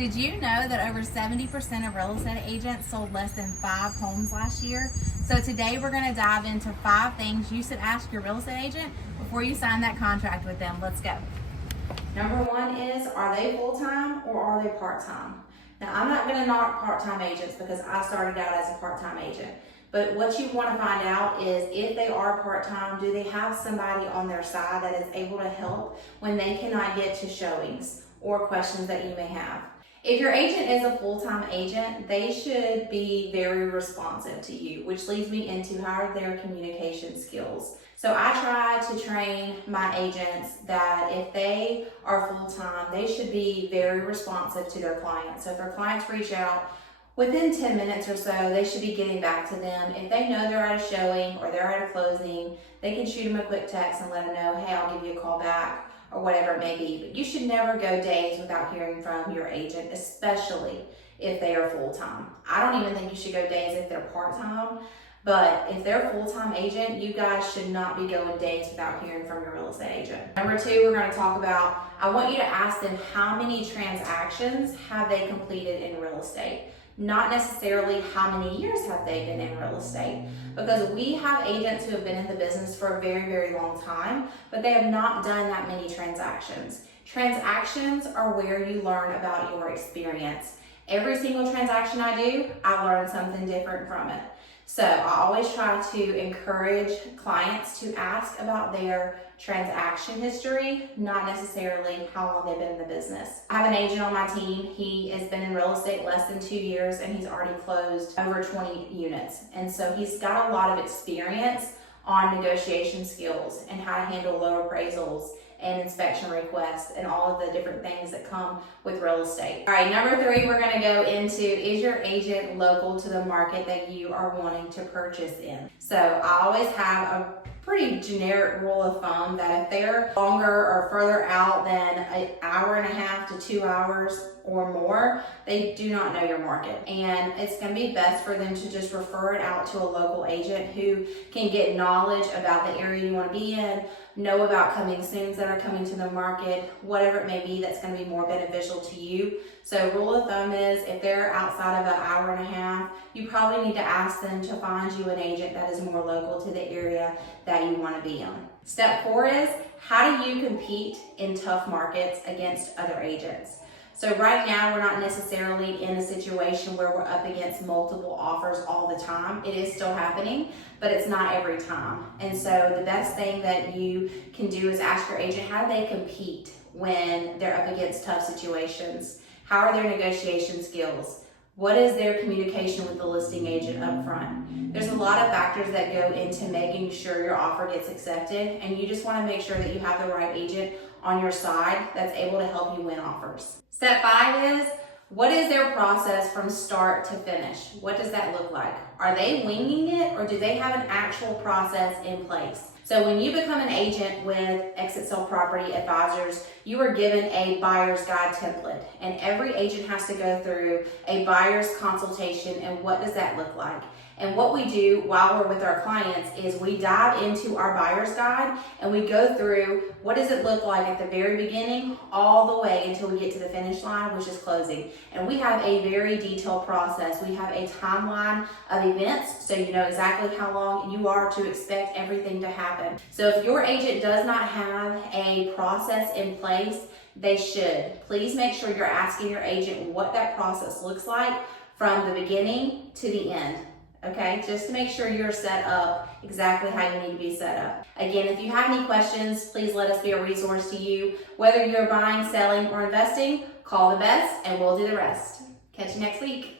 Did you know that over 70% of real estate agents sold less than 5 homes last year? So today we're going to dive into 5 things you should ask your real estate agent before you sign that contract with them. Let's go. Number 1 is, are they full-time or are they part-time? Now, I'm not going to knock part-time agents because I started out as a part-time agent. But what you want to find out is if they are part-time, do they have somebody on their side that is able to help when they cannot get to showings or questions that you may have? If your agent is a full-time agent, they should be very responsive to you, which leads me into how are their communication skills. So I try to train my agents that if they are full-time, they should be very responsive to their clients. So if their clients reach out, within 10 minutes or so, they should be getting back to them. If they know they're at a showing or they're at a closing, they can shoot them a quick text and let them know, hey, I'll give you a call back, or whatever it may be. But you should never go days without hearing from your agent, especially if they are full-time. I don't even think you should go days if they're part-time, but if they're a full-time agent, you guys should not be going days without hearing from your real estate agent. Number 2, we're going to talk about, I want you to ask them how many transactions have they completed in real estate. Not necessarily how many years have they been in real estate, because we have agents who have been in the business for a very, very long time, but they have not done that many transactions. Transactions are where you learn about your experience. Every single transaction I do, I learn something different from it. So I always try to encourage clients to ask about their transaction history, not necessarily how long they've been in the business. I have an agent on my team. He has been in real estate less than 2 years and he's already closed over 20 units. And so he's got a lot of experience on negotiation skills and how to handle low appraisals and inspection requests and all of the different things that come with real estate. All right, number 3, we're gonna go into, is your agent local to the market that you are wanting to purchase in? So I always have a pretty generic rule of thumb that if they're longer or further out than an hour and a half to 2 hours or more, they do not know your market. And it's gonna be best for them to just refer it out to a local agent who can get knowledge about the area you wanna be in, know about coming soons that are coming to the market, whatever it may be that's gonna be more beneficial to you. So rule of thumb is if they're outside of an hour and a half, you probably need to ask them to find you an agent that is more local to the area that you wanna be in. Step 4 is, how do you compete in tough markets against other agents? So right now, we're not necessarily in a situation where we're up against multiple offers all the time. It is still happening, but it's not every time. And so the best thing that you can do is ask your agent, how do they compete when they're up against tough situations? How are their negotiation skills? What is their communication with the listing agent up front? There's a lot of factors that go into making sure your offer gets accepted, and you just want to make sure that you have the right agent on your side that's able to help you win offers. Step 5 is, what is their process from start to finish? What does that look like? Are they winging it, or do they have an actual process in place? So when you become an agent with Exit Sell Property Advisors, you are given a buyer's guide template, and every agent has to go through a buyer's consultation. And what does that look like? And what we do while we're with our clients is we dive into our buyer's guide and we go through what does it look like at the very beginning all the way until we get to the finish line, which is closing. And we have a very detailed process. We have a timeline of events, so you know exactly how long you are to expect everything to happen. So if your agent does not have a process in place, they should. Please make sure you're asking your agent what that process looks like from the beginning to the end. Okay, just to make sure you're set up exactly how you need to be set up. Again, if you have any questions, please let us be a resource to you. Whether you're buying, selling, or investing, call the best and we'll do the rest. Catch you next week.